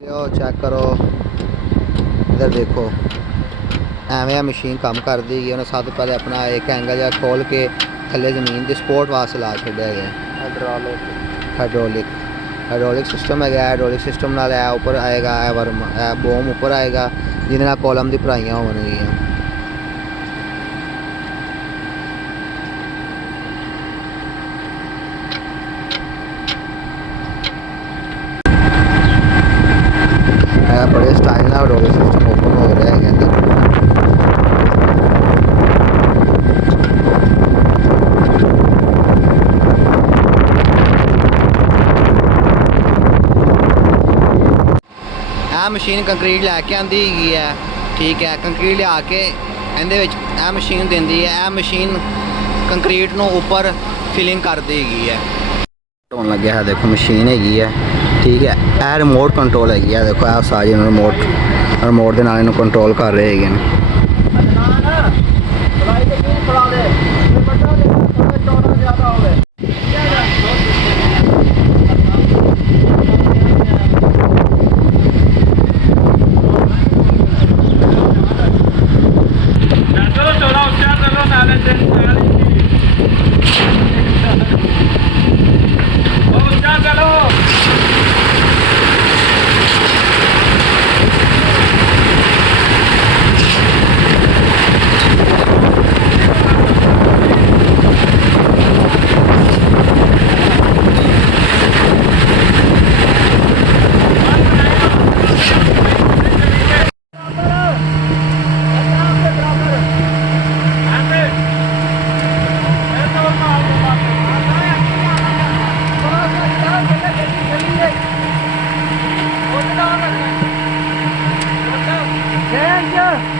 ਲਿਓ ਚੈੱਕ ਕਰੋ इधर देखो ਐਵੇਂ ਆ ਮਸ਼ੀਨ ਕੰਮ ਕਰਦੀ ਹੈਗੀ। ਉਹਨੇ ਸਭ ਤੋਂ ਪਹਿਲੇ ਆਪਣਾ ਇੱਕ ਐਂਗਲ ਜਿਹਾ ਖੋਲ ਕੇ ਥੱਲੇ ਜ਼ਮੀਨ ਦੇ ਸਪੋਰਟ ਵਾਸਤੇ ਲਾ ਛੱਡਿਆ ਹੈਗਾ। ਹਾਈਡ੍ਰੋਲਿਕ ਸਿਸਟਮ ਹੈਗਾ। ਹਾਈਡ੍ਰੋਲਿਕ ਸਿਸਟਮ ਨਾਲ ਇਹ ਉੱਪਰ ਆਏਗਾ, ਇਹ ਬੋਮ ਉੱਪਰ ਆਏਗਾ ਜਿਹਦੇ ਨਾਲ ਕੋਲਮ ਦੀ ਭਰਾਈਆਂ ਹੋਣਗੀਆਂ। बड़े स्टाइल ਨਾਲ ਹਾਈਡ੍ਰੋਲਿਕ ਸਿਸਟਮ ਓਪਨ ਹੋ ਰਿਹਾ ਹੈਗਾ। ਇਹ ਮਸ਼ੀਨ ਕੰਕਰੀਟ ਲੈ ਕੇ ਆਉਂਦੀ ਹੈਗੀ ਹੈ। ਠੀਕ ਹੈ, ਕੰਕਰੀਟ ਲਿਆ ਕੇ ਇਹਦੇ ਵਿੱਚ ਇਹ ਮਸ਼ੀਨ ਦਿੰਦੀ ਹੈ। ਇਹ ਮਸ਼ੀਨ ਕੰਕਰੀਟ ਨੂੰ ਉੱਪਰ ਫਿਲਿੰਗ ਕਰਦੀ ਹੈਗੀ ਹੈ। ਹੋਣ ਲੱਗਿਆ ਹੈ, ਦੇਖੋ ਮਸ਼ੀਨ ਹੈਗੀ ਹੈ। ਠੀਕ ਹੈ, ਇਹ ਰਿਮੋਟ ਕੰਟਰੋਲ ਹੈਗੀ ਹੈ। ਦੇਖੋ ਇਹ ਸਾਰੀ ਰਿਮੋਟ ਦੇ ਨਾਲ ਇਹਨੂੰ ਕੰਟਰੋਲ ਕਰ ਰਹੇ ਹੈਗੇ ਨੇ। Yeah.